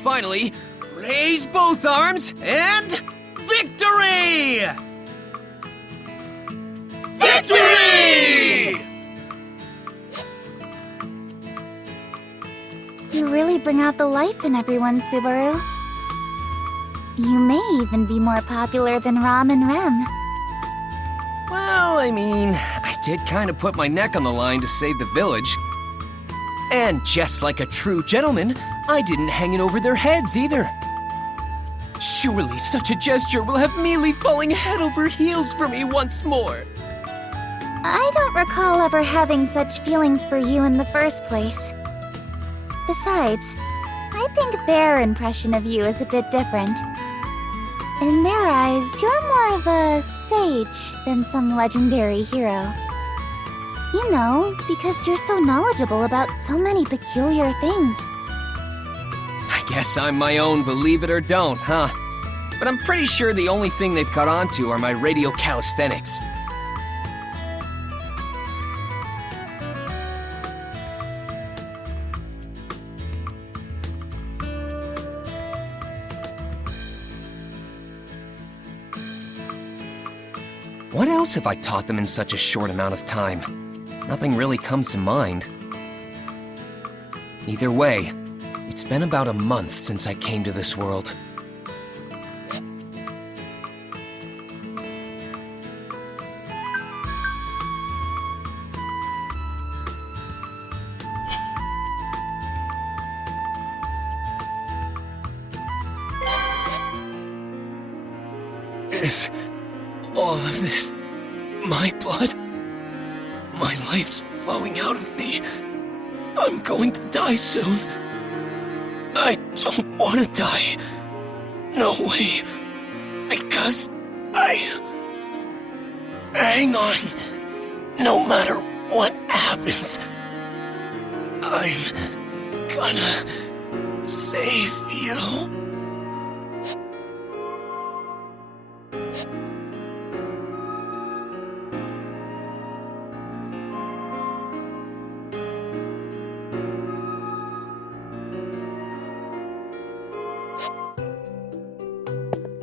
finally, raise both arms and victory! Victory! You really bring out the life in everyone, Subaru. You may even be more popular than Ram and Rem. Well, I mean, I did kind of put my neck on the line to save the village. And just like a true gentleman, I didn't hang it over their heads either. Surely such a gesture will have Mealy falling head over heels for me once more. I don't recall ever having such feelings for you in the first place. Besides, I think their impression of you is a bit different. In their eyes, you're more of a sage than some legendary hero. You know, because you're so knowledgeable about so many peculiar things. I guess I'm my own believe it or don't, huh? But I'm pretty sure the only thing they've caught on to are my radio calisthenics. What else have I taught them in such a short amount of time? Nothing really comes to mind. Either way, it's been about a month since I came to this world. Is all of this my blood? My life's flowing out of me. I'm going to die soon. I don't want to die. No way. Because hang on. No matter what happens, I'm gonna save you.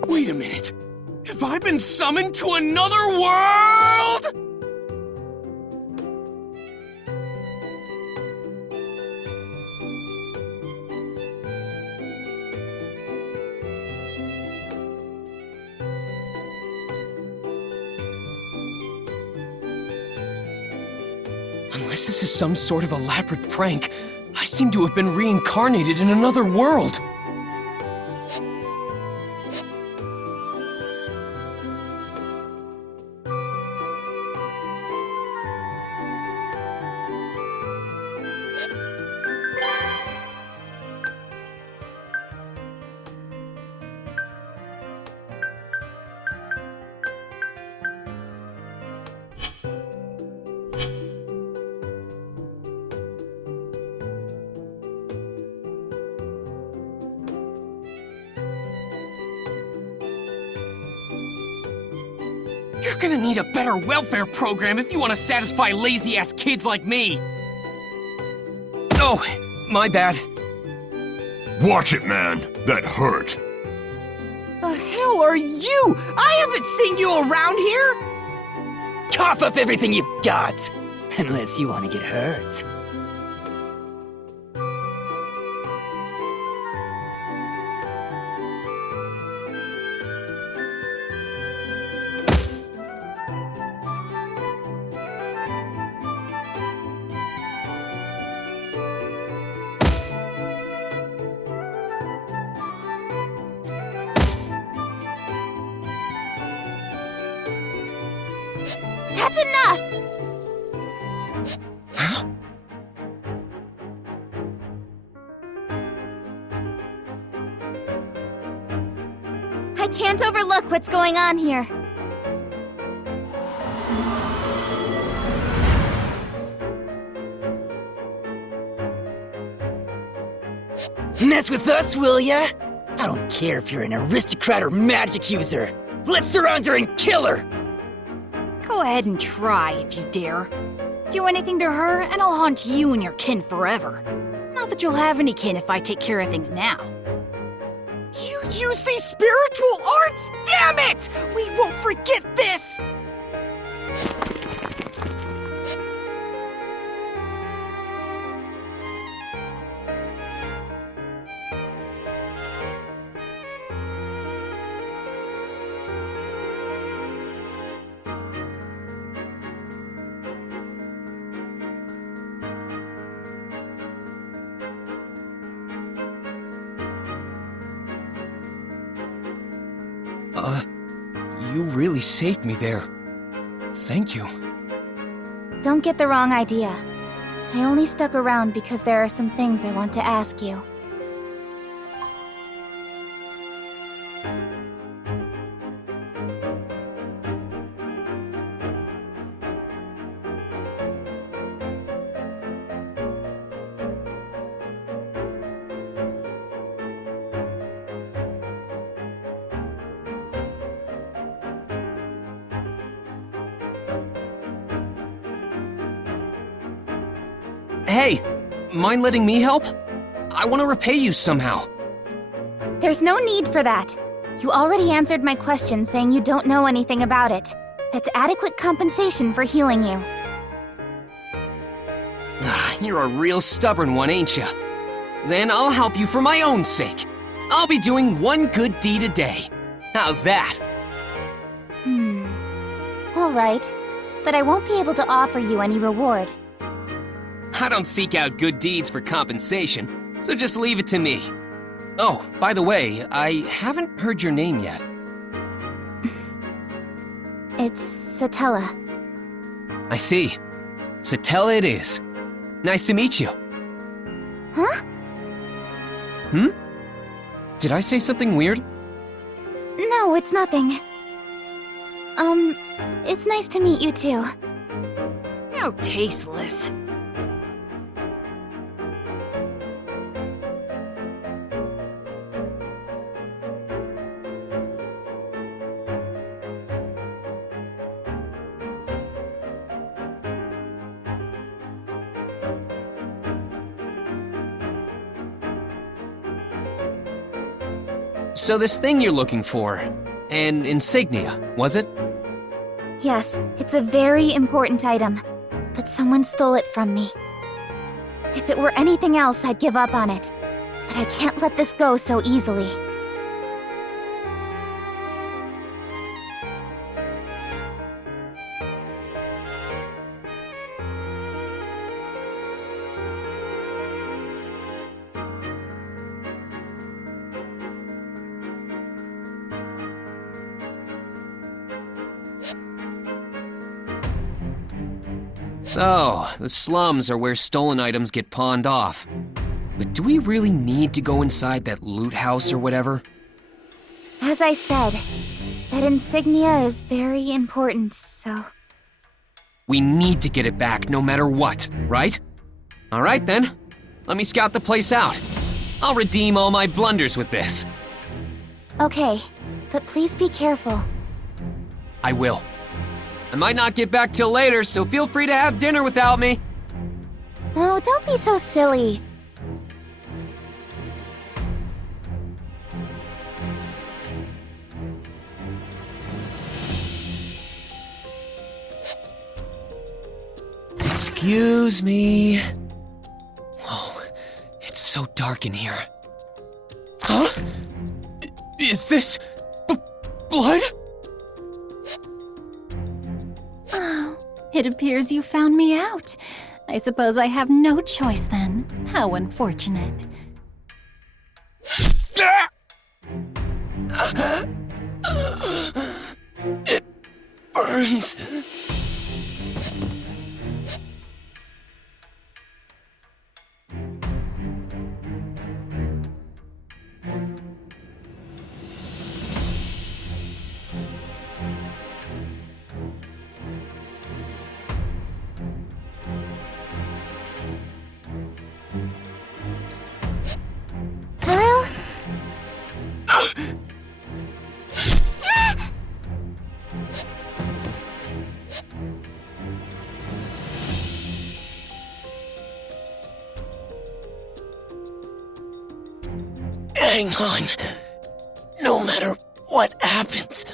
Wait a minute. Have I been summoned to another world? Unless this is some sort of elaborate prank, I seem to have been reincarnated in another world. You're gonna need a better welfare program if you want to satisfy lazy-ass kids like me. Oh, my bad. Watch it, man. That hurt. The hell are you? I haven't seen you around here! Cough up everything you've got! Unless you want to get hurt. That's enough! I can't overlook what's going on here. Mess with us, will ya? I don't care if you're an aristocrat or magic user. Let's surround her and kill her! Go ahead and try if you dare. Do anything to her, and I'll haunt you and your kin forever. Not that you'll have any kin if I take care of things now. You use these spiritual arts? Damn it! We won't forget this! You really saved me there. Thank you. Don't get the wrong idea. I only stuck around because there are some things I want to ask you. Hey, mind letting me help? I want to repay you somehow. There's no need for that. You already answered my question saying you don't know anything about it. That's adequate compensation for healing you. You're a real stubborn one, ain't you? Then I'll help you for my own sake. I'll be doing one good deed a day. How's that? All right. But I won't be able to offer you any reward. I don't seek out good deeds for compensation, so just leave it to me. Oh, by the way, I haven't heard your name yet. It's Satella. I see. Satella it is. Nice to meet you. Huh? Did I say something weird? No, it's nothing. It's nice to meet you too. How tasteless. So this thing you're looking for, an insignia, was it? Yes, it's a very important item, but someone stole it from me. If it were anything else, I'd give up on it, but I can't let this go so easily. So, the slums are where stolen items get pawned off. But do we really need to go inside that loot house or whatever? As I said, that insignia is very important, so... We need to get it back no matter what, right? Alright then, let me scout the place out. I'll redeem all my blunders with this. Okay, but please be careful. I will. I might not get back till later, so feel free to have dinner without me. Oh, don't be so silly. Excuse me. Oh, it's so dark in here. Huh? Is this blood? It appears you found me out. I suppose I have no choice then. How unfortunate. It burns. Pearl? Hang on. no matter what happens.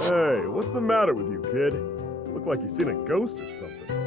Hey, what's the matter with you, kid? Look like you've seen a ghost or something.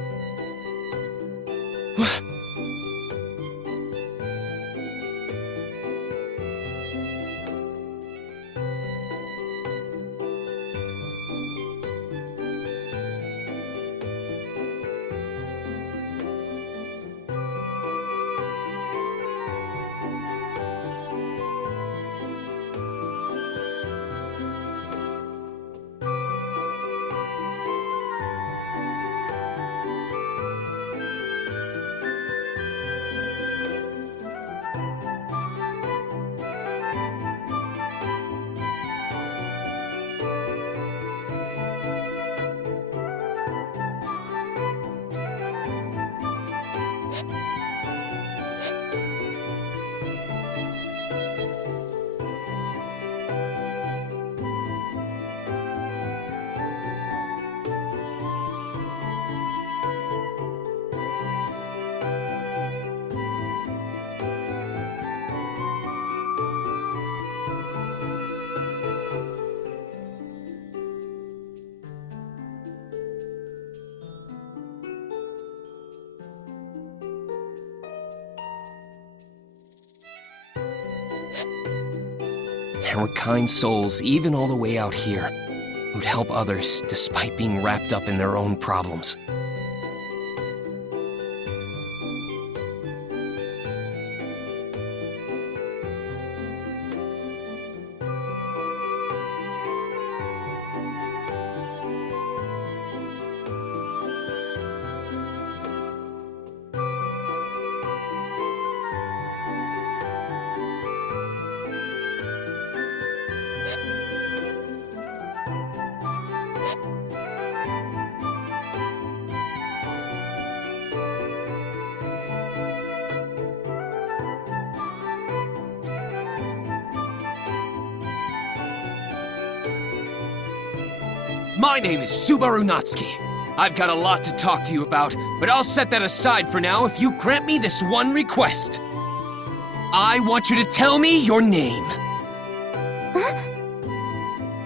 There were kind souls, even all the way out here, who'd help others despite being wrapped up in their own problems. My name is Subaru Natsuki. I've got a lot to talk to you about, but I'll set that aside for now if you grant me this one request. I want you to tell me your name.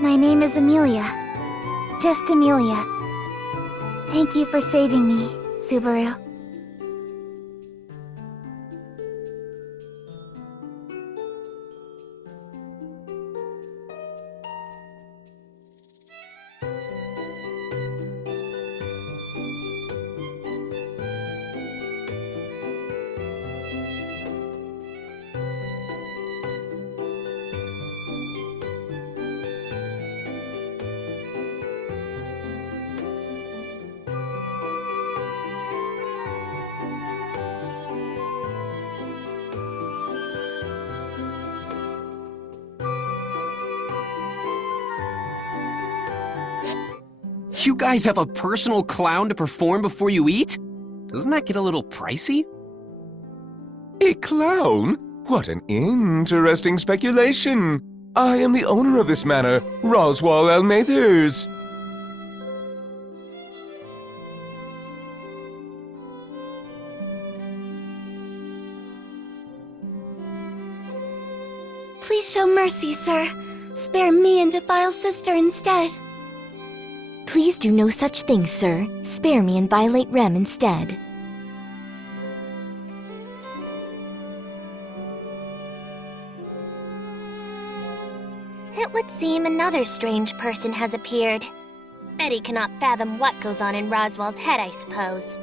My name is Amelia. Just Amelia. Thank you for saving me, Subaru. You guys have a personal clown to perform before you eat? Doesn't that get a little pricey? A clown? What an interesting speculation. I am the owner of this manor, Roswell L. Mathers. Please show mercy, sir. Spare me and Defile's sister instead. Please do no such thing, sir. Spare me and violate Rem instead. It would seem another strange person has appeared. Eddie cannot fathom what goes on in Roswell's head, I suppose.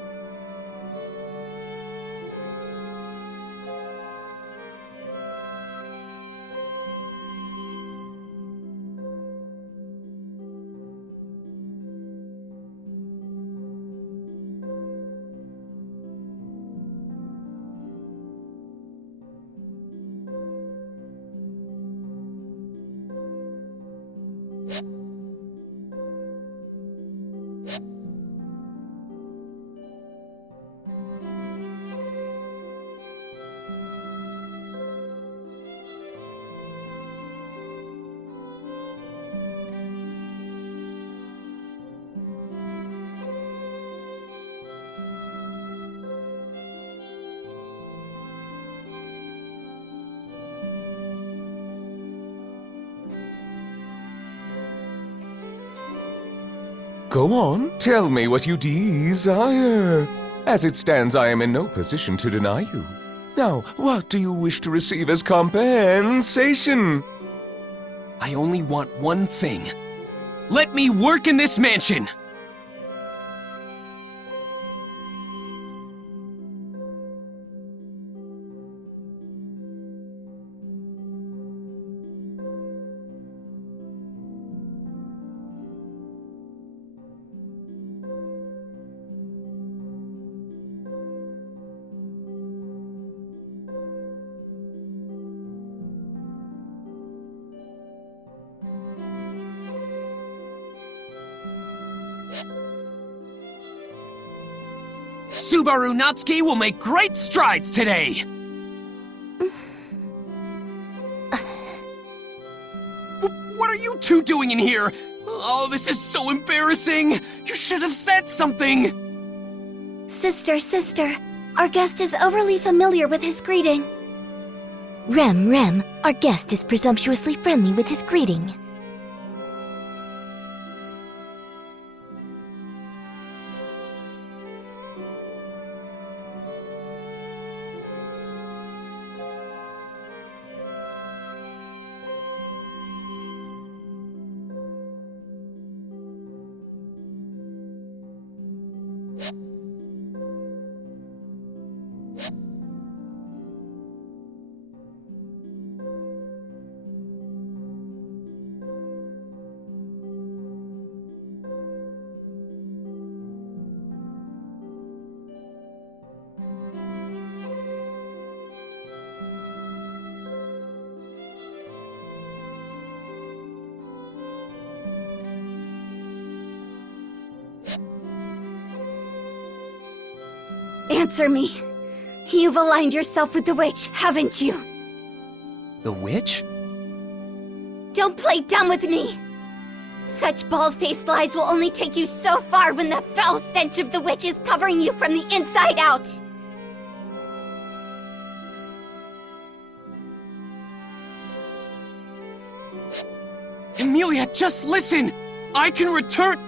Go on, tell me what you desire. As it stands, I am in no position to deny you. Now, what do you wish to receive as compensation? I only want one thing. Let me work in this mansion! Subaru Natsuki will make great strides today! What are you two doing in here? Oh, this is so embarrassing! You should have said something! Sister, our guest is overly familiar with his greeting. Rem, our guest is presumptuously friendly with his greeting. Answer me. You've aligned yourself with the witch, haven't you? The witch? Don't play dumb with me! Such bald-faced lies will only take you so far when the foul stench of the witch is covering you from the inside out! Emilia, just listen! I can return—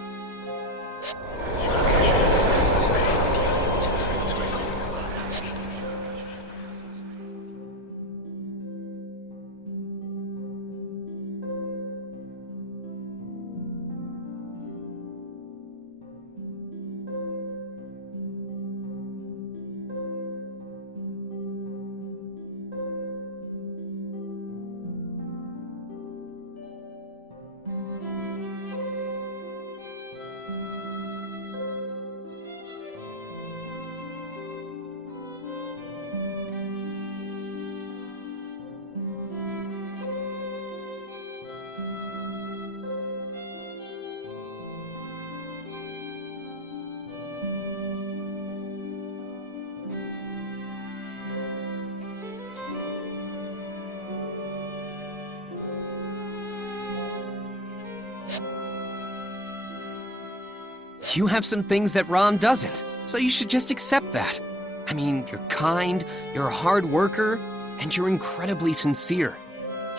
You have some things that Ron doesn't, so you should just accept that. I mean, you're kind, you're a hard worker, and you're incredibly sincere.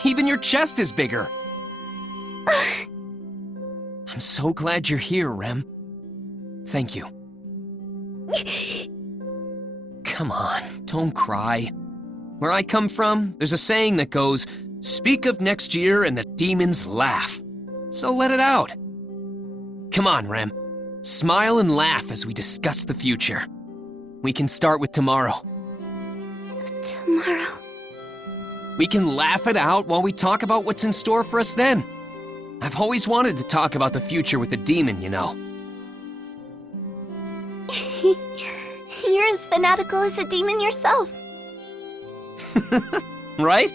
Even your chest is bigger. I'm so glad you're here, Rem. Thank you. Come on, don't cry. Where I come from, there's a saying that goes, "Speak of next year and the demons laugh." So let it out. Come on, Rem. Smile and laugh as we discuss the future. We can start with tomorrow. Tomorrow? We can laugh it out while we talk about what's in store for us then. I've always wanted to talk about the future with a demon, you know. You're as fanatical as a demon yourself. Right?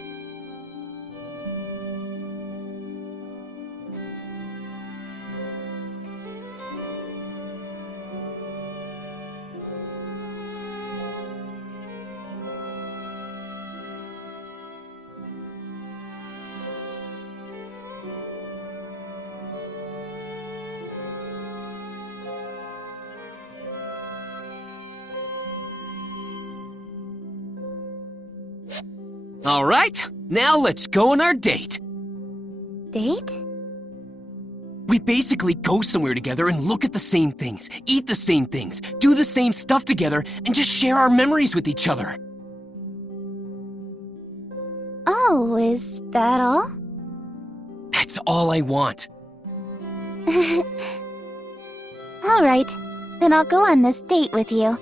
All right, now let's go on our date. Date? We basically go somewhere together and look at the same things, eat the same things, do the same stuff together, and just share our memories with each other. Oh, is that all? That's all I want. All right, then I'll go on this date with you.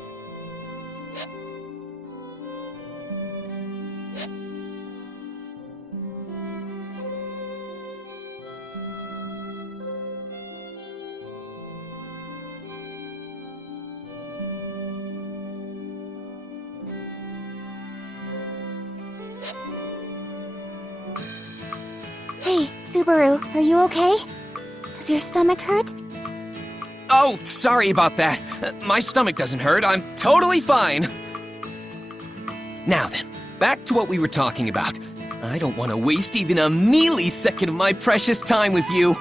Hey, Subaru, are you okay? Does your stomach hurt? Oh, sorry about that. My stomach doesn't hurt. I'm totally fine. Now then, back to what we were talking about. I don't want to waste even a millisecond of my precious time with you.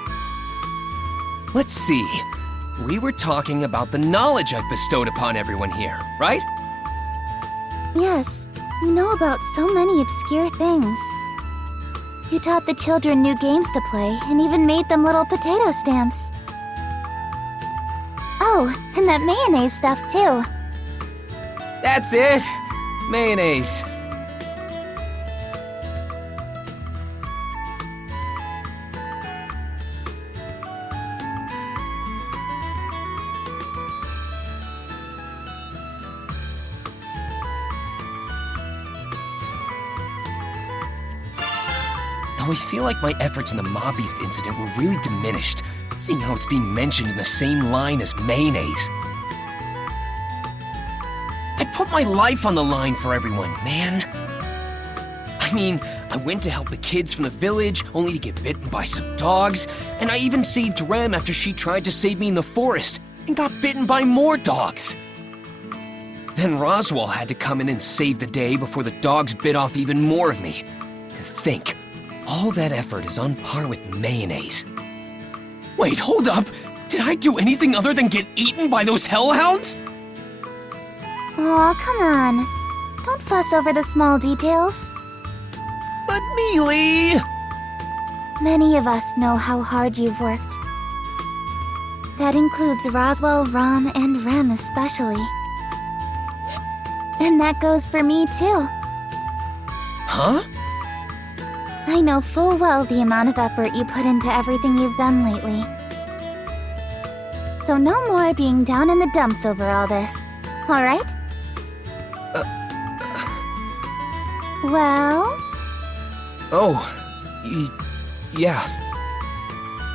Let's see. We were talking about the knowledge I've bestowed upon everyone here, right? Yes, you know about so many obscure things. You taught the children new games to play and even made them little potato stamps. Oh, and that mayonnaise stuff too. That's it. Mayonnaise. Though I feel like my efforts in the Mob Beast incident were really diminished, seeing how it's being mentioned in the same line as mayonnaise. I put my life on the line for everyone, man. I mean, I went to help the kids from the village, only to get bitten by some dogs, and I even saved Rem after she tried to save me in the forest, and got bitten by more dogs. Then Roswaal had to come in and save the day before the dogs bit off even more of me. To think, all that effort is on par with mayonnaise. Wait, hold up! Did I do anything other than get eaten by those hellhounds? Aw, come on. Don't fuss over the small details. But Mealy! Many of us know how hard you've worked. That includes Roswaal, Rom, and Rem especially. And that goes for me too. Huh? I know full well the amount of effort you put into everything you've done lately. So no more being down in the dumps over all this, alright? Well? Oh, yeah.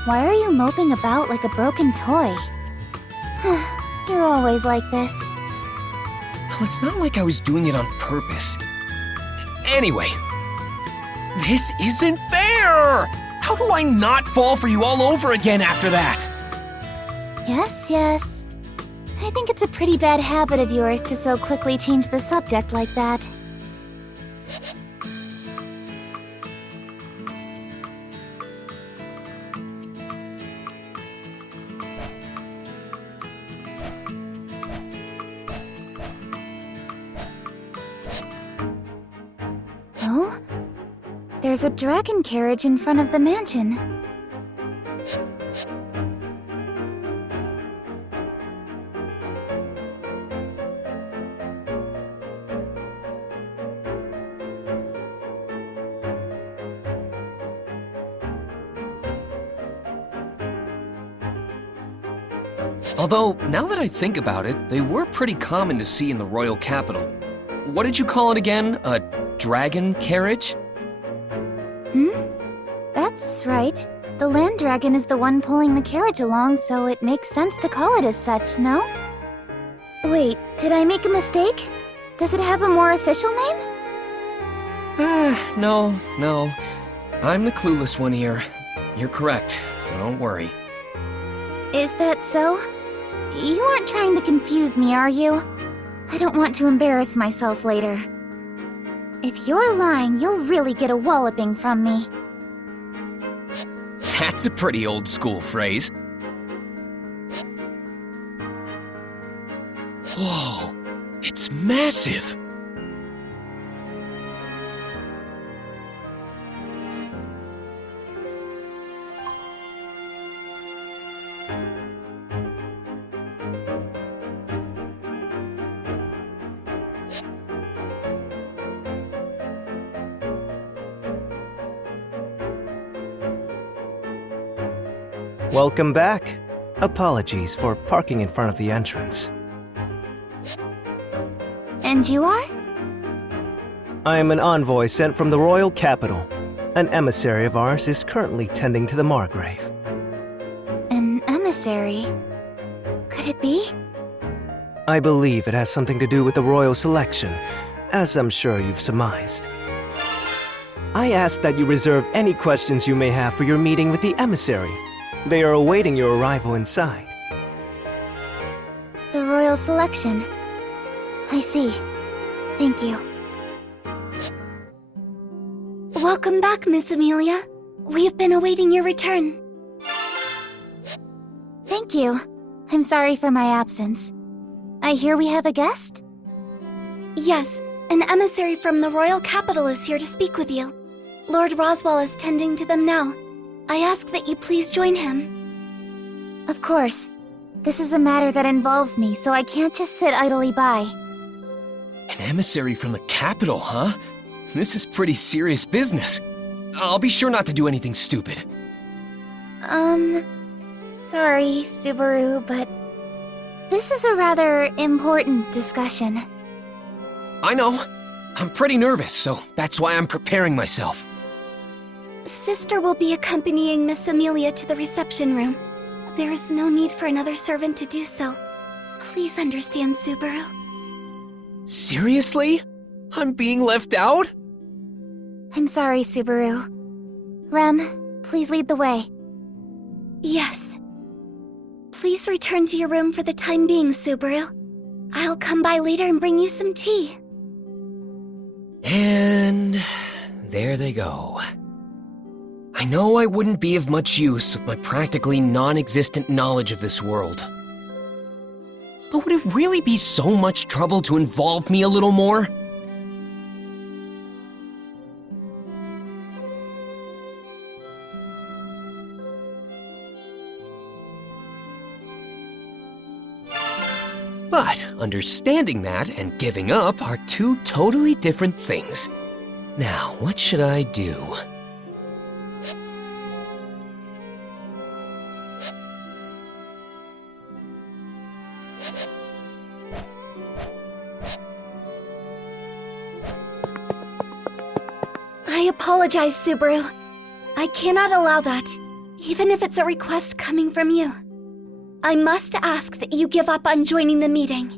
Why are you moping about like a broken toy? You're always like this. Well, it's not like I was doing it on purpose. Anyway, this isn't fair! How do I not fall for you all over again after that? Yes, yes. I think it's a pretty bad habit of yours to so quickly change the subject like that. Oh? There's a dragon carriage in front of the mansion. Although, now that I think about it, they were pretty common to see in the royal capital. What did you call it again? A dragon carriage? That's right. The land dragon is the one pulling the carriage along, so it makes sense to call it as such, no? Wait, did I make a mistake? Does it have a more official name? No. I'm the clueless one here. You're correct, so don't worry. Is that so? You aren't trying to confuse me, are you? I don't want to embarrass myself later. If you're lying, you'll really get a walloping from me. That's a pretty old school phrase. Whoa, it's massive. Welcome back. Apologies for parking in front of the entrance. And you are? I am an envoy sent from the royal capital. An emissary of ours is currently tending to the Margrave. An emissary? Could it be? I believe it has something to do with the royal selection, as I'm sure you've surmised. I ask that you reserve any questions you may have for your meeting with the emissary. They are awaiting your arrival inside. The royal selection. I see. Thank you. Welcome back, Miss Amelia. We've been awaiting your return. Thank you. I'm sorry for my absence. I hear we have a guest? Yes, an emissary from the royal capital is here to speak with you. Lord Roswell is tending to them now. I ask that you please join him. Of course. This is a matter that involves me, so I can't just sit idly by. An emissary from the capital, huh? This is pretty serious business. I'll be sure not to do anything stupid. Sorry, Subaru, but this is a rather important discussion. I know. I'm pretty nervous, so that's why I'm preparing myself. Sister will be accompanying Miss Amelia to the reception room. There is no need for another servant to do so. Please understand, Subaru. Seriously? I'm being left out? I'm sorry, Subaru. Rem, please lead the way. Yes. Please return to your room for the time being, Subaru. I'll come by later and bring you some tea. And there they go. I know I wouldn't be of much use with my practically non-existent knowledge of this world. But would it really be so much trouble to involve me a little more? But understanding that and giving up are two totally different things. Now, what should I do? I apologize, Subaru. I cannot allow that, even if it's a request coming from you. I must ask that you give up on joining the meeting.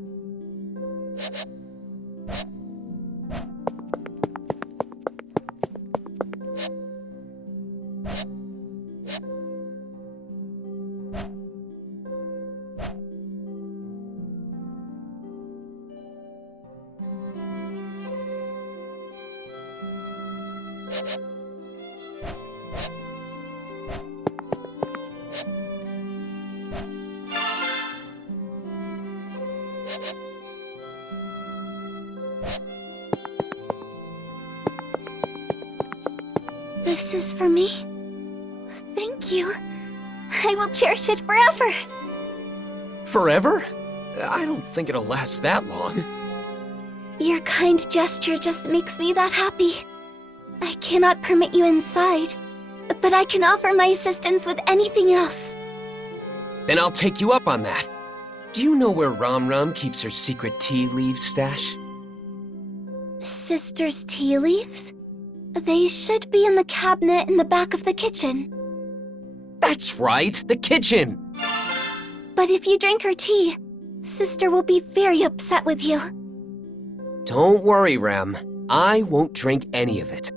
This is for me. Thank you. I will cherish it forever. Forever? I don't think it'll last that long. Your kind gesture just makes me that happy. I cannot permit you inside, but I can offer my assistance with anything else. Then I'll take you up on that. Do you know where Ram keeps her secret tea leaves stash? Sister's tea leaves? They should be in the cabinet in the back of the kitchen. That's right, the kitchen! But if you drink her tea, Sister will be very upset with you. Don't worry, Ram. I won't drink any of it.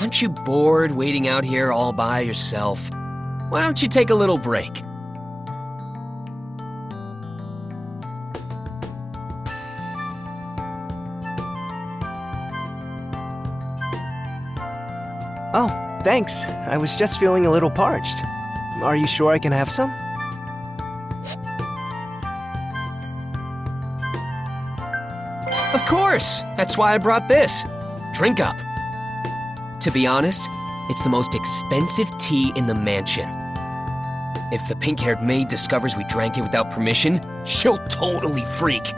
aren't you bored waiting out here all by yourself? Why don't you take a little break? Oh, thanks. I was just feeling a little parched. Are you sure I can have some? Of course! That's why I brought this. Drink up. To be honest, it's the most expensive tea in the mansion. If the pink-haired maid discovers we drank it without permission, she'll totally freak.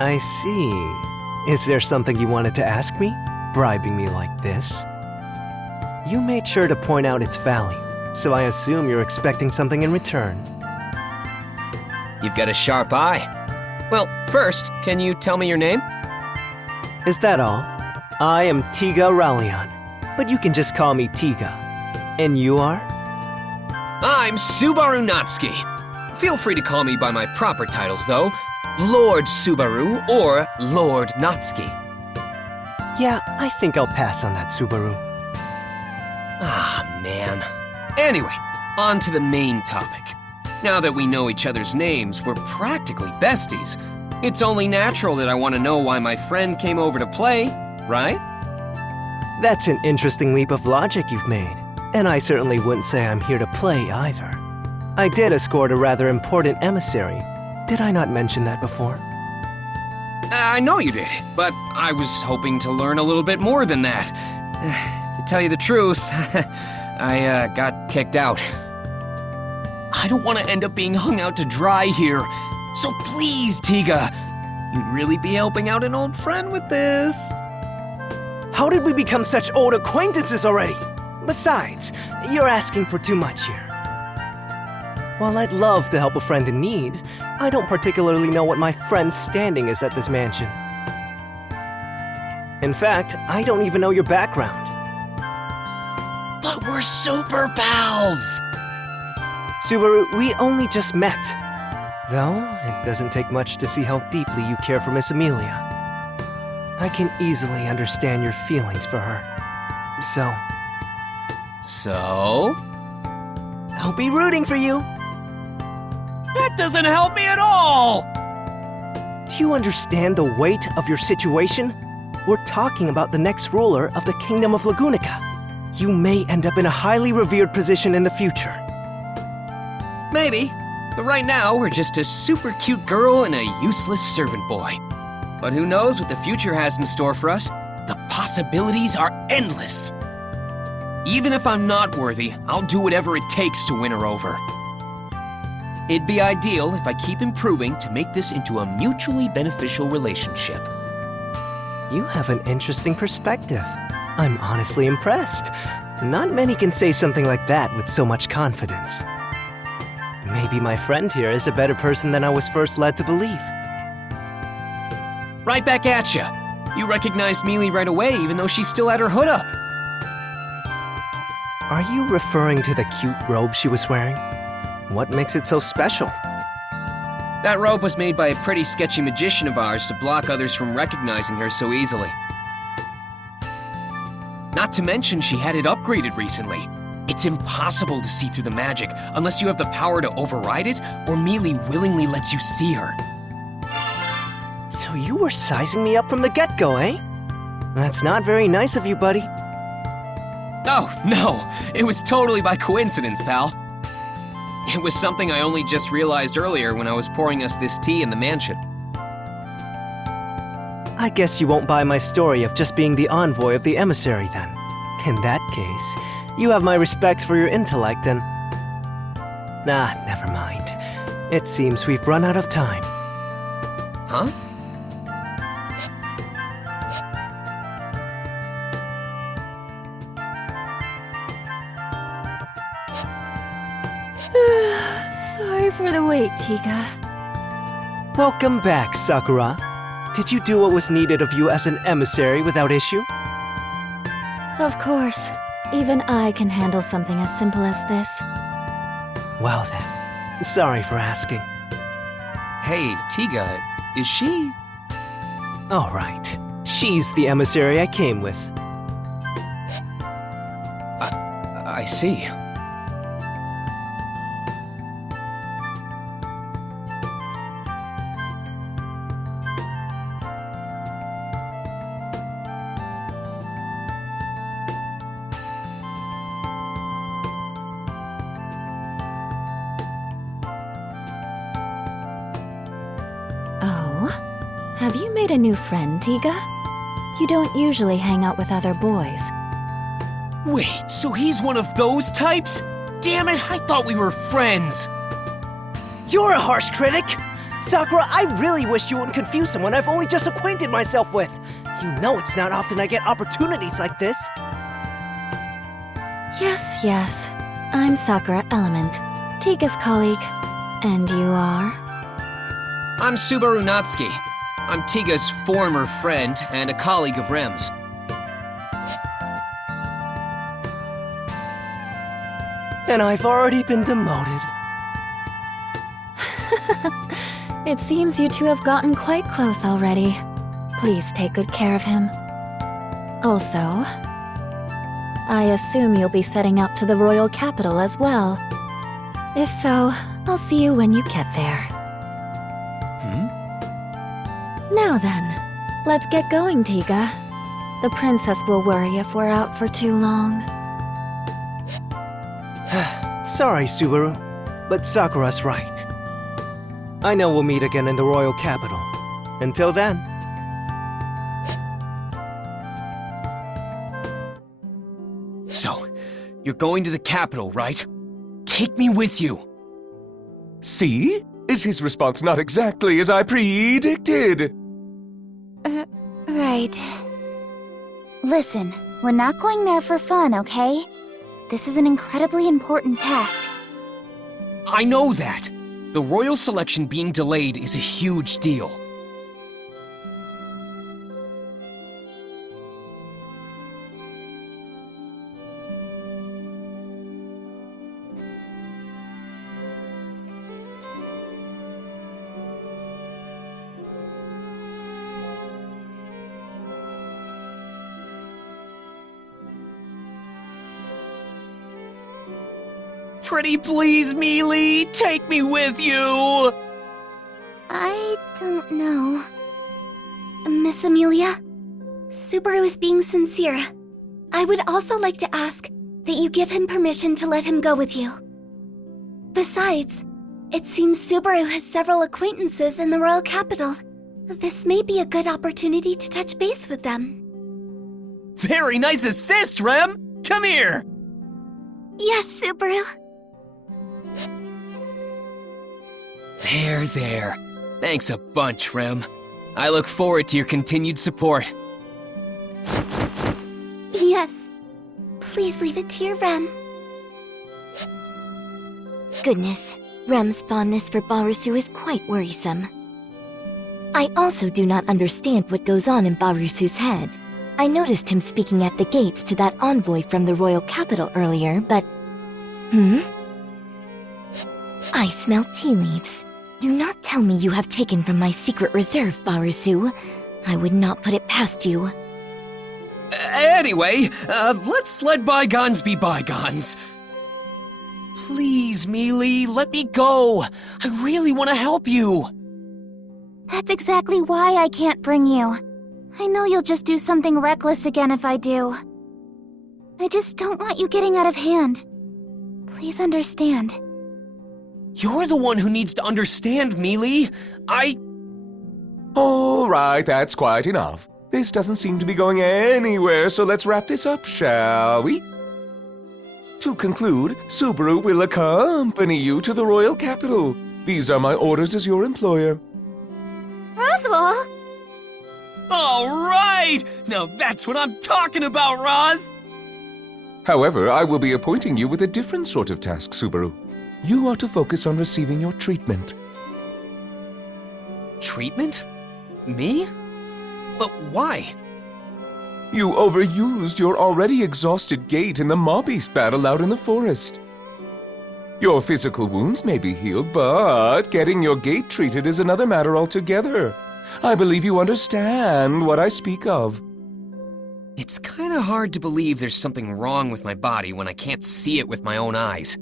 I see. Is there something you wanted to ask me? Bribing me like this? You made sure to point out its value, so I assume you're expecting something in return. You've got a sharp eye. Well, first, can you tell me your name? Is that all? I am Tiga Rallion, but you can just call me Tiga. And you are? I'm Subaru Natsuki. Feel free to call me by my proper titles, though. Lord Subaru or Lord Natsuki. Yeah, I think I'll pass on that, Subaru. Ah, man. Anyway, on to the main topic. Now that we know each other's names, we're practically besties. It's only natural that I want to know why my friend came over to play, right? That's an interesting leap of logic you've made, and I certainly wouldn't say I'm here to play either. I did escort a rather important emissary. Did I not mention that before? I know you did, but I was hoping to learn a little bit more than that. To tell you the truth, I got kicked out. I don't want to end up being hung out to dry here, so please, Tiga, you'd really be helping out an old friend with this. How did we become such old acquaintances already? Besides, you're asking for too much here. While I'd love to help a friend in need, I don't particularly know what my friend's standing is at this mansion. In fact, I don't even know your background. But we're super pals! Subaru, we only just met. Though, it doesn't take much to see how deeply you care for Miss Amelia. I can easily understand your feelings for her. So, I'll be rooting for you. That doesn't help me at all! Do you understand the weight of your situation? We're talking about the next ruler of the Kingdom of Lagunica. You may end up in a highly revered position in the future. Maybe, but right now we're just a super cute girl and a useless servant boy. But who knows what the future has in store for us? The possibilities are endless. Even if I'm not worthy, I'll do whatever it takes to win her over. It'd be ideal if I keep improving to make this into a mutually beneficial relationship. You have an interesting perspective. I'm honestly impressed. Not many can say something like that with so much confidence. Maybe my friend here is a better person than I was first led to believe. Right back at ya. You recognized Mealy right away, even though she still had her hood up. Are you referring to the cute robe she was wearing? What makes it so special? That robe was made by a pretty sketchy magician of ours to block others from recognizing her so easily. Not to mention she had it upgraded recently. It's impossible to see through the magic unless you have the power to override it, or Mealy willingly lets you see her. So you were sizing me up from the get-go, eh? That's not very nice of you, buddy. Oh, no. It was totally by coincidence, pal. It was something I only just realized earlier when I was pouring us this tea in the mansion. I guess you won't buy my story of just being the envoy of the emissary, then. In that case, you have my respect for your intellect and... Nah, never mind. It seems we've run out of time. Huh? Sorry for the wait, Tiga. Welcome back, Sakura. Did you do what was needed of you as an emissary without issue? Of course. Even I can handle something as simple as this. Well then, sorry for asking. Hey, Tiga, is she... All right, she's the emissary I came with. see. Oh? Have you made a new friend, Tiga? You don't usually hang out with other boys. Wait, so he's one of those types? Damn it, I thought we were friends. You're a harsh critic! Sakura, I really wish you wouldn't confuse someone I've only just acquainted myself with. You know it's not often I get opportunities like this. Yes. I'm Sakura Element, Tiga's colleague. And you are? I'm Subaru Natsuki. I'm Tiga's former friend and a colleague of Rem's. And I've already been demoted. It seems you two have gotten quite close already. Please take good care of him. Also, I assume you'll be setting out to the royal capital as well. If so, I'll see you when you get there. Now then, let's get going, Tiga. The princess will worry if we're out for too long. Sorry, Subaru, but Sakura's right. I know we'll meet again in the royal capital. Until then. So, you're going to the capital, right? Take me with you. See? Is his response not exactly as I predicted? Right. Listen, we're not going there for fun, okay? This is an incredibly important task. I know that. The royal selection being delayed is a huge deal. Pretty please, Mealy, take me with you! I don't know. Miss Amelia, Subaru is being sincere. I would also like to ask that you give him permission to let him go with you. Besides, it seems Subaru has several acquaintances in the royal capital. This may be a good opportunity to touch base with them. Very nice assist, Rem! Come here! Yes, Subaru. There. Thanks a bunch, Rem. I look forward to your continued support. Yes. Please leave it to your Rem. Goodness, Rem's fondness for Barusu is quite worrisome. I also do not understand what goes on in Barusu's head. I noticed him speaking at the gates to that envoy from the royal capital earlier, but... I smell tea leaves. Do not tell me you have taken from my secret reserve, Barusu. I would not put it past you. Anyway, let's let bygones be bygones. Please, Mealy, let me go. I really want to help you. That's exactly why I can't bring you. I know you'll just do something reckless again if I do. I just don't want you getting out of hand. Please understand. You're the one who needs to understand, Mealy. All right, that's quite enough. This doesn't seem to be going anywhere, so let's wrap this up, shall we? To conclude, Subaru will accompany you to the royal capital. These are my orders as your employer. Roswaal! All right! Now that's what I'm talking about, Roz! However, I will be appointing you with a different sort of task, Subaru. You are to focus on receiving your treatment. Treatment? Me? But why? You overused your already exhausted gait in the mob-beast battle out in the forest. Your physical wounds may be healed, but getting your gait treated is another matter altogether. I believe you understand what I speak of. It's kinda hard to believe there's something wrong with my body when I can't see it with my own eyes.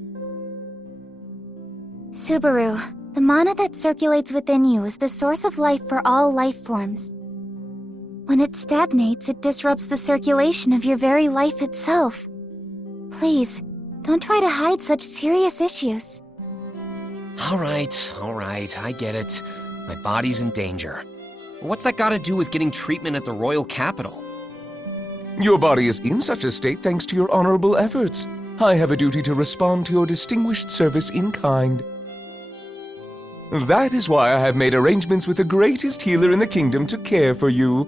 Subaru, the mana that circulates within you is the source of life for all life forms. When it stagnates, it disrupts the circulation of your very life itself. Please, don't try to hide such serious issues. Alright, I get it. My body's in danger. What's that gotta do with getting treatment at the Royal Capital? Your body is in such a state thanks to your honorable efforts. I have a duty to respond to your distinguished service in kind. That is why I have made arrangements with the greatest healer in the kingdom to care for you.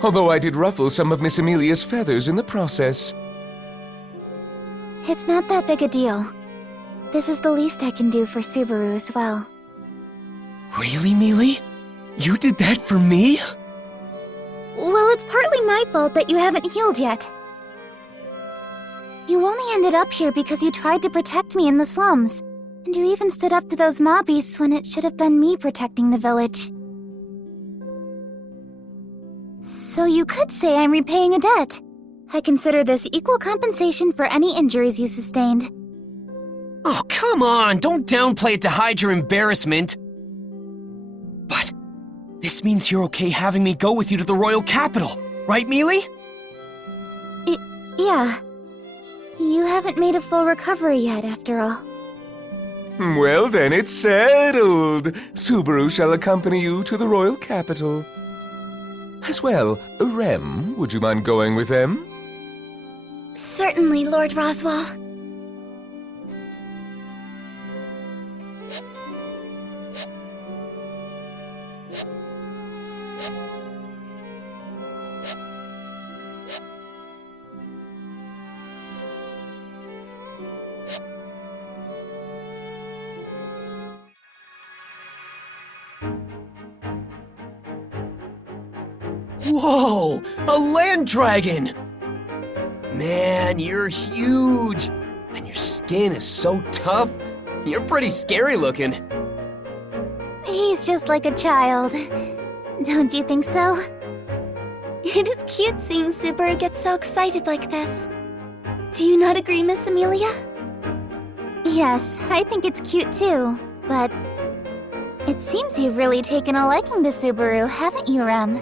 Although I did ruffle some of Miss Amelia's feathers in the process. It's not that big a deal. This is the least I can do for Subaru as well. Really, Mealy? You did that for me? Well, it's partly my fault that you haven't healed yet. You only ended up here because you tried to protect me in the slums. And you even stood up to those mob beasts when it should have been me protecting the village. So you could say I'm repaying a debt. I consider this equal compensation for any injuries you sustained. Oh, come on! Don't downplay it to hide your embarrassment! But this means you're okay having me go with you to the Royal Capital, right, Mealy? Yeah. You haven't made a full recovery yet, after all. Well then, it's settled. Subaru shall accompany you to the Royal Capital. As well, Rem, would you mind going with them? Certainly, Lord Roswell. Whoa! A land dragon! Man, you're huge! And your skin is so tough. You're pretty scary looking. He's just like a child. Don't you think so? It is cute seeing Subaru get so excited like this. Do you not agree, Miss Amelia? Yes, I think it's cute too, but it seems you've really taken a liking to Subaru, haven't you, Rem?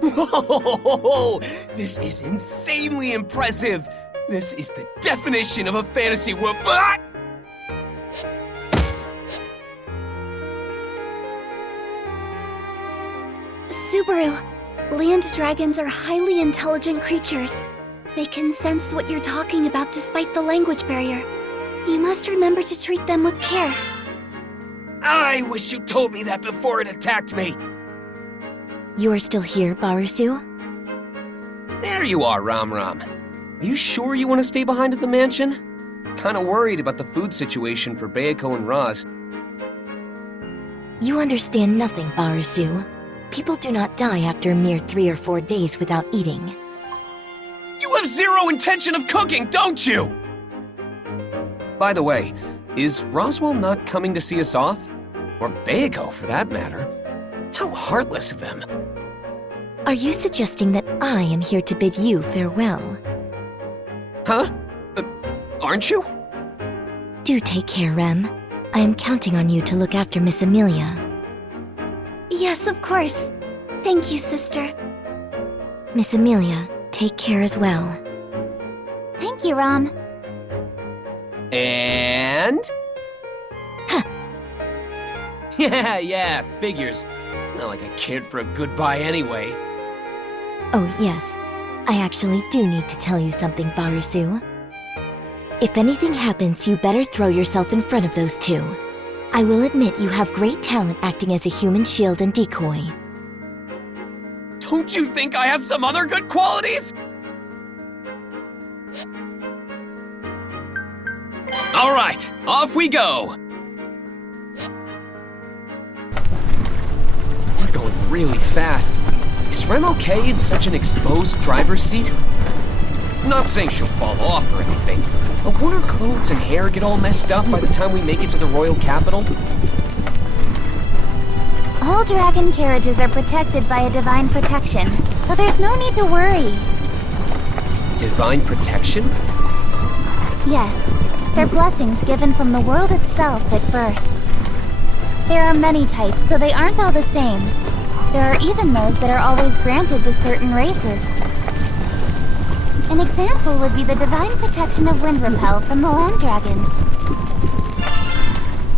Whoa! This is insanely impressive! This is the definition of a fantasy world. Ah! Subaru, land dragons are highly intelligent creatures. They can sense what you're talking about despite the language barrier. You must remember to treat them with care. I wish you told me that before it attacked me! You're still here, Barusu? There you are, Ram Ram. Are you sure you want to stay behind at the mansion? Kinda worried about the food situation for Bayako and Roz. You understand nothing, Barusu. People do not die after a mere 3 or 4 days without eating. You have zero intention of cooking, don't you? By the way, is Roswell not coming to see us off? Or Bayako, for that matter. How heartless of them. Are you suggesting that I am here to bid you farewell? Huh? Aren't you? Do take care, Rem. I am counting on you to look after Miss Amelia. Yes, of course. Thank you, sister. Miss Amelia, take care as well. Thank you, Ram. And? Huh. Yeah, figures. It's not like I cared for a goodbye anyway. Oh, yes. I actually do need to tell you something, Barusu. If anything happens, you better throw yourself in front of those two. I will admit you have great talent acting as a human shield and decoy. Don't you think I have some other good qualities? All right, off we go. We're going really fast. Is Rem okay in such an exposed driver's seat? Not saying she'll fall off or anything, but won't her clothes and hair get all messed up by the time we make it to the Royal Capital? All dragon carriages are protected by a divine protection, so there's no need to worry. Divine protection? Yes, they're blessings given from the world itself at birth. There are many types, so they aren't all the same. There are even those that are always granted to certain races. An example would be the divine protection of wind repel from the land dragons.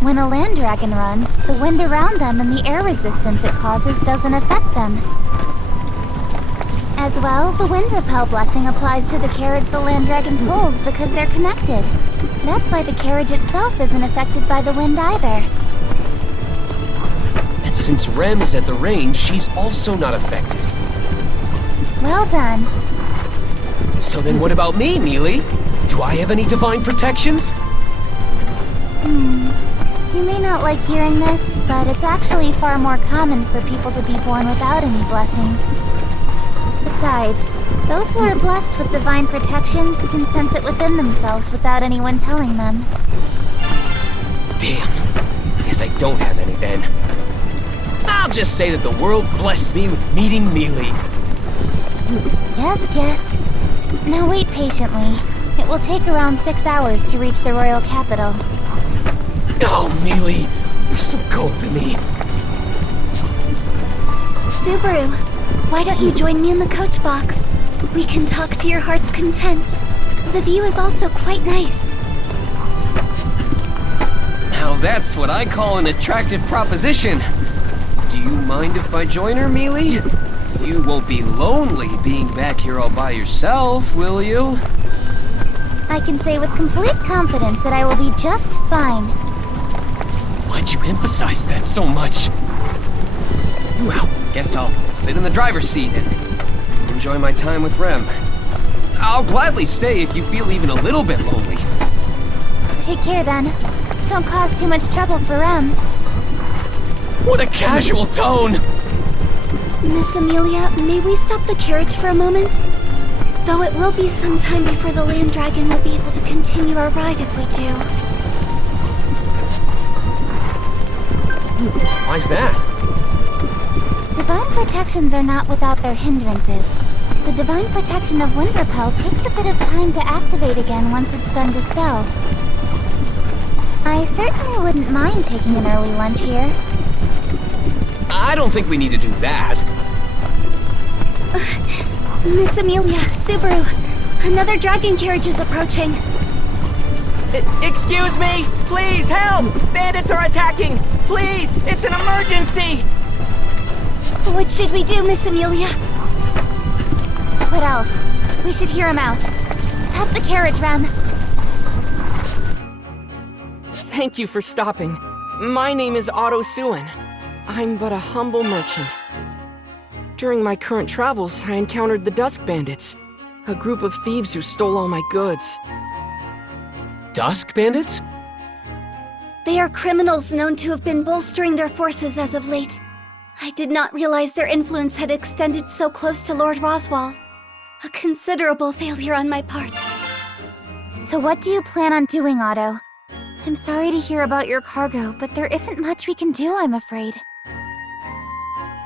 When a land dragon runs, the wind around them and the air resistance it causes doesn't affect them. As well, the wind repel blessing applies to the carriage the land dragon pulls because they're connected. That's why the carriage itself isn't affected by the wind either. And since Rem is at the range, she's also not affected. Well done. So then what about me, Mealy? Do I have any divine protections? You may not like hearing this, but it's actually far more common for people to be born without any blessings. Besides, those who are blessed with divine protections can sense it within themselves without anyone telling them. Damn. Guess I don't have any then. I'll just say that the world blessed me with meeting Mealy. Yes, yes. Now wait patiently. It will take around 6 hours to reach the royal capital. Oh, Mealy, you're so cold to me. Subaru, why don't you join me in the coach box? We can talk to your heart's content. The view is also quite nice. Now that's what I call an attractive proposition. Do you mind if I join her, Mealy? You won't be lonely being back here all by yourself, will you? I can say with complete confidence that I will be just fine. Why'd you emphasize that so much? Well, guess I'll sit in the driver's seat and enjoy my time with Rem. I'll gladly stay if you feel even a little bit lonely. Take care then. Don't cause too much trouble for Rem. What a casual tone! Miss Amelia, may we stop the carriage for a moment? Though it will be some time before the land dragon will be able to continue our ride if we do. Why's that? Divine protections are not without their hindrances. The divine protection of wind repel takes a bit of time to activate again once it's been dispelled. I certainly wouldn't mind taking an early lunch here. I don't think we need to do that. Miss Amelia, Subaru, another dragon carriage is approaching. Excuse me! Please help! Bandits are attacking! Please! It's an emergency! What should we do, Miss Amelia? What else? We should hear him out. Stop the carriage, Rem. Thank you for stopping. My name is Otto Suin. I'm but a humble merchant. During my current travels, I encountered the Dusk Bandits, a group of thieves who stole all my goods. Dusk Bandits? They are criminals known to have been bolstering their forces as of late. I did not realize their influence had extended so close to Lord Roswaal. A considerable failure on my part. So what do you plan on doing, Otto? I'm sorry to hear about your cargo, but there isn't much we can do, I'm afraid.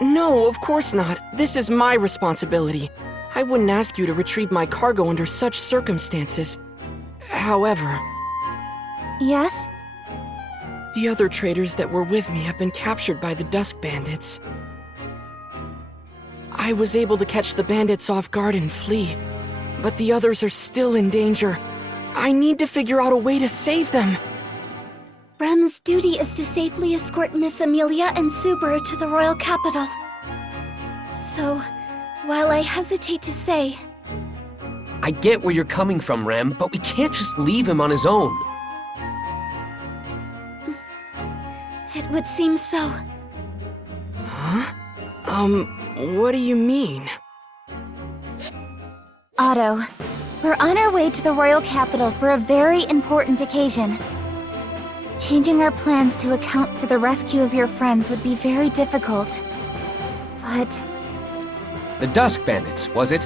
No, of course not. This is my responsibility. I wouldn't ask you to retrieve my cargo under such circumstances. However... Yes? The other traders that were with me have been captured by the Dusk Bandits. I was able to catch the bandits off guard and flee, but the others are still in danger. I need to figure out a way to save them. Rem's duty is to safely escort Miss Amelia and Subaru to the royal capital. So, while I hesitate to say... I get where you're coming from, Rem, but we can't just leave him on his own. It would seem so. Huh? What do you mean? Otto, we're on our way to the royal capital for a very important occasion. Changing our plans to account for the rescue of your friends would be very difficult. But... The Dusk Bandits, was it?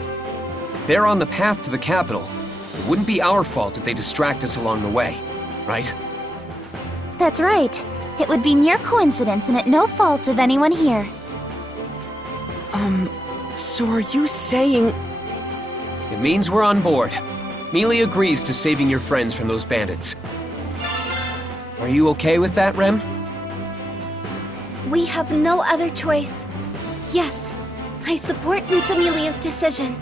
If they're on the path to the capital, it wouldn't be our fault if they distract us along the way, right? That's right. It would be mere coincidence and at no fault of anyone here. So are you saying... It means we're on board. Mealy agrees to saving your friends from those bandits. Are you okay with that, Rem? We have no other choice. Yes, I support Miss Amelia's decision.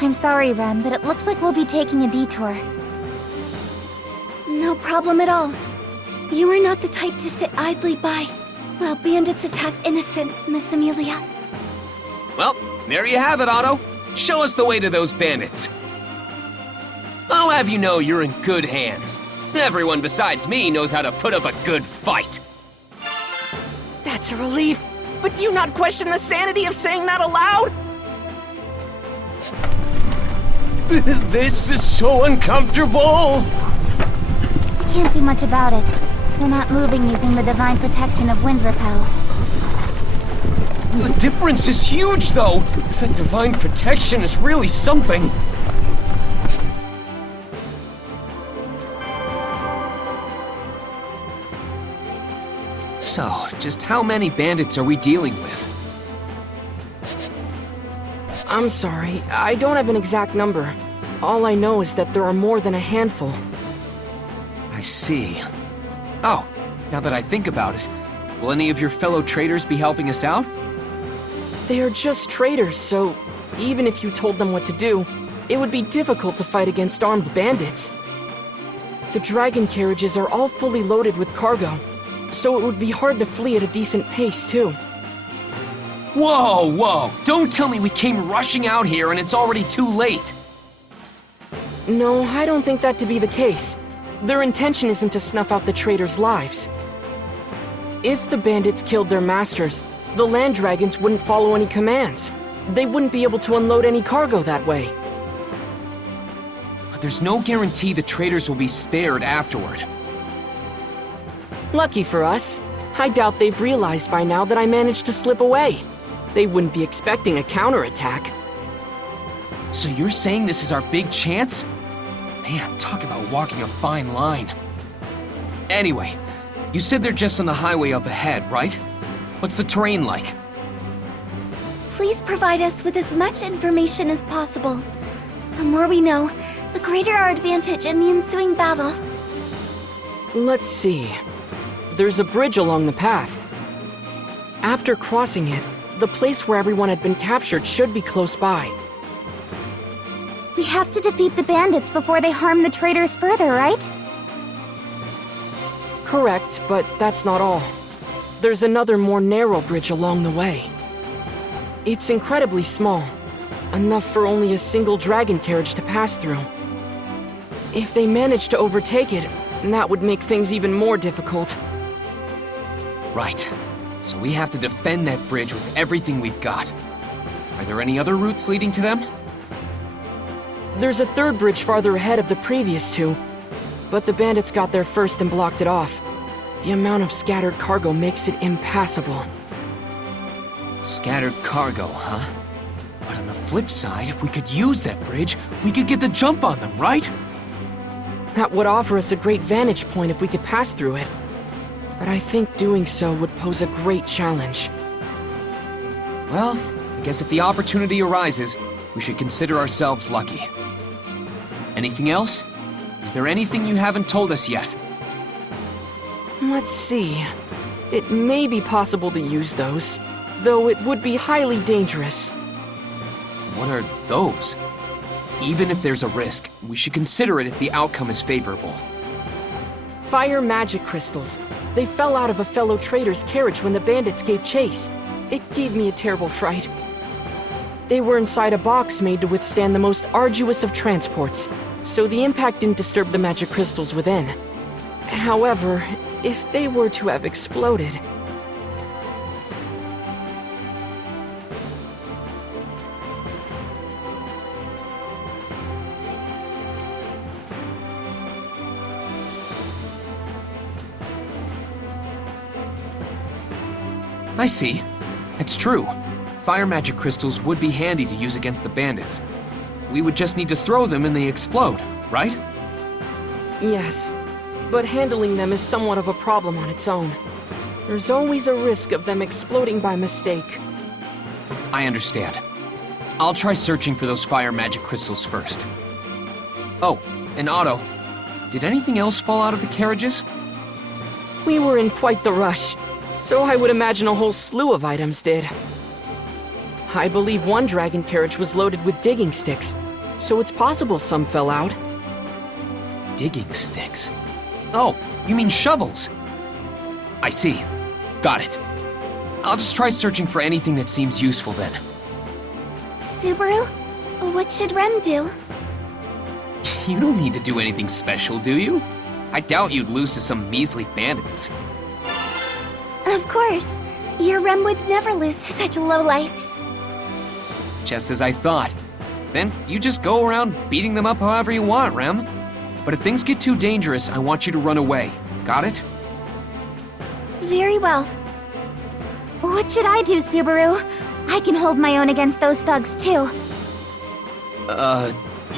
I'm sorry, Rem, but it looks like we'll be taking a detour. No problem at all. You are not the type to sit idly by while bandits attack innocents, Miss Amelia. Well, there you have it, Otto. Show us the way to those bandits. I'll have you know you're in good hands. Everyone besides me knows how to put up a good fight. That's a relief. But do you not question the sanity of saying that aloud? This is so uncomfortable. Can't do much about it. We're not moving using the divine protection of Wind Repel. The difference is huge, though. That divine protection is really something. So, just how many bandits are we dealing with? I'm sorry, I don't have an exact number. All I know is that there are more than a handful. I see. Oh, now that I think about it, will any of your fellow traders be helping us out? They are just traders, so even if you told them what to do, it would be difficult to fight against armed bandits. The dragon carriages are all fully loaded with cargo, so it would be hard to flee at a decent pace, too. Whoa, whoa! Don't tell me we came rushing out here and it's already too late! No, I don't think that to be the case. Their intention isn't to snuff out the traders' lives. If the bandits killed their masters, the land dragons wouldn't follow any commands. They wouldn't be able to unload any cargo that way. But there's no guarantee the traders will be spared afterward. Lucky for us, I doubt they've realized by now that I managed to slip away. They wouldn't be expecting a counterattack. So you're saying this is our big chance? Man, talk about walking a fine line. Anyway, you said they're just on the highway up ahead, right? What's the terrain like? Please provide us with as much information as possible. The more we know, the greater our advantage in the ensuing battle. Let's see. There's a bridge along the path. After crossing it, the place where everyone had been captured should be close by. We have to defeat the bandits before they harm the traders further, right? Correct, but that's not all. There's another more narrow bridge along the way. It's incredibly small, enough for only a single dragon carriage to pass through. If they manage to overtake it, that would make things even more difficult. Right. So we have to defend that bridge with everything we've got. Are there any other routes leading to them? There's a third bridge farther ahead of the previous two, but the bandits got there first and blocked it off. The amount of scattered cargo makes it impassable. Scattered cargo, huh? But on the flip side, if we could use that bridge, we could get the jump on them, right? That would offer us a great vantage point if we could pass through it. But I think doing so would pose a great challenge. Well, I guess if the opportunity arises, we should consider ourselves lucky. Anything else? Is there anything you haven't told us yet? Let's see. It may be possible to use those, though it would be highly dangerous. What are those? Even if there's a risk, we should consider it if the outcome is favorable. Fire magic crystals. They fell out of a fellow trader's carriage when the bandits gave chase. It gave me a terrible fright. They were inside a box made to withstand the most arduous of transports, so the impact didn't disturb the magic crystals within. However, if they were to have exploded... I see. It's true. Fire magic crystals would be handy to use against the bandits. We would just need to throw them and they explode, right? Yes. but handling them is somewhat of a problem on its own. There's always a risk of them exploding by mistake. I understand. I'll try searching for those fire magic crystals first. Oh, and Otto, did anything else fall out of the carriages? We were in quite the rush, so I would imagine a whole slew of items did. I believe one dragon carriage was loaded with digging sticks, so it's possible some fell out. Digging sticks? Oh, you mean shovels? I see. Got it. I'll just try searching for anything that seems useful then. Subaru, what should Rem do? You don't need to do anything special, do you? I doubt you'd lose to some measly bandits. Of course. Your Rem would never lose to such lowlifes. Just as I thought. Then you just go around beating them up however you want, Rem. But if things get too dangerous, I want you to run away. Got it? Very well. What should I do, Subaru? I can hold my own against those thugs, too.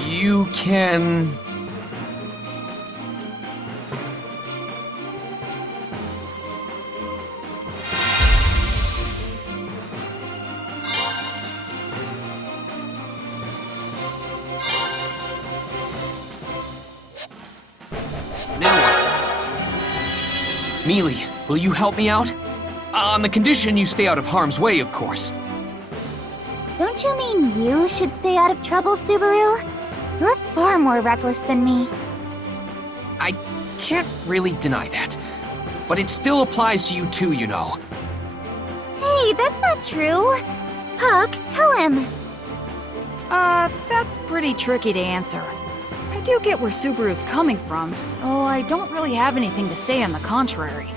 You can... Now what? Mealy, will you help me out? On the condition you stay out of harm's way, of course. Don't you mean you should stay out of trouble, Subaru? You're far more reckless than me. I can't really deny that. But it still applies to you too, you know. Hey, that's not true. Puck, tell him. That's pretty tricky to answer. I do get where Subaru's coming from, so I don't really have anything to say on the contrary.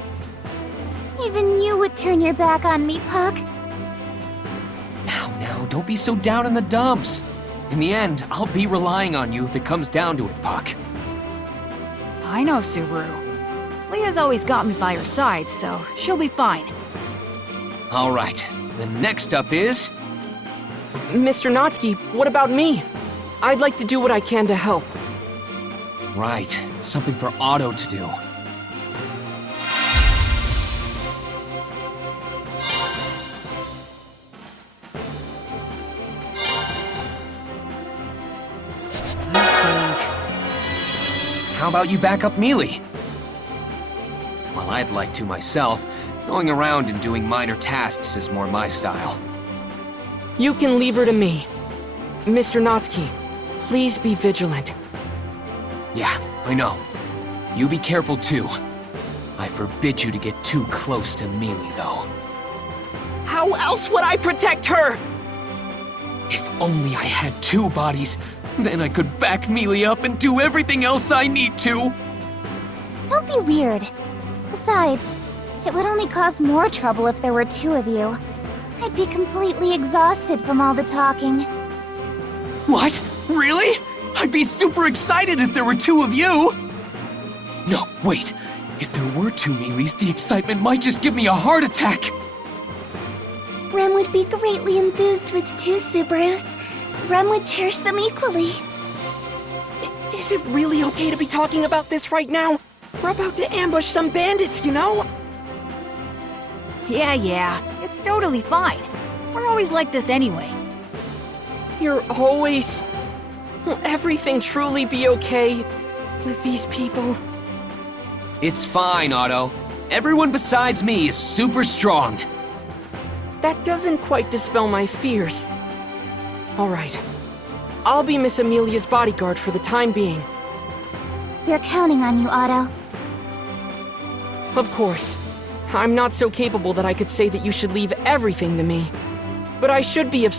Even you would turn your back on me, Puck. Now, don't be so down in the dumps. In the end, I'll be relying on you if it comes down to it, Puck. I know, Subaru. Leah's always got me by her side, so she'll be fine. All right, then next up is... Mr. Natsuki, what about me? I'd like to do what I can to help. Right, something for Otto to do. How about you back up Mealy? Well, I'd like to myself. Going around and doing minor tasks is more my style. You can leave her to me. Mr. Natsuki, please be vigilant. Yeah, I know. You be careful too. I forbid you to get too close to Mealy, though. How else would I protect her? If only I had two bodies, then I could back Mealy up and do everything else I need to. Don't be weird. Besides, it would only cause more trouble if there were two of you. I'd be completely exhausted from all the talking. What? Really? I'd be super excited if there were two of you! No, wait. If there were two Mealys, the excitement might just give me a heart attack! Rem would be greatly enthused with two Subarus. Rem would cherish them equally. Is it really okay to be talking about this right now? We're about to ambush some bandits, you know? Yeah, it's totally fine. We're always like this anyway. You're always... Will everything truly be okay with these people? It's fine, Otto. Everyone besides me is super strong. That doesn't quite dispel my fears. All right. I'll be Miss Amelia's bodyguard for the time being. We're counting on you, Otto. Of course. I'm not so capable that I could say that you should leave everything to me. But I should be of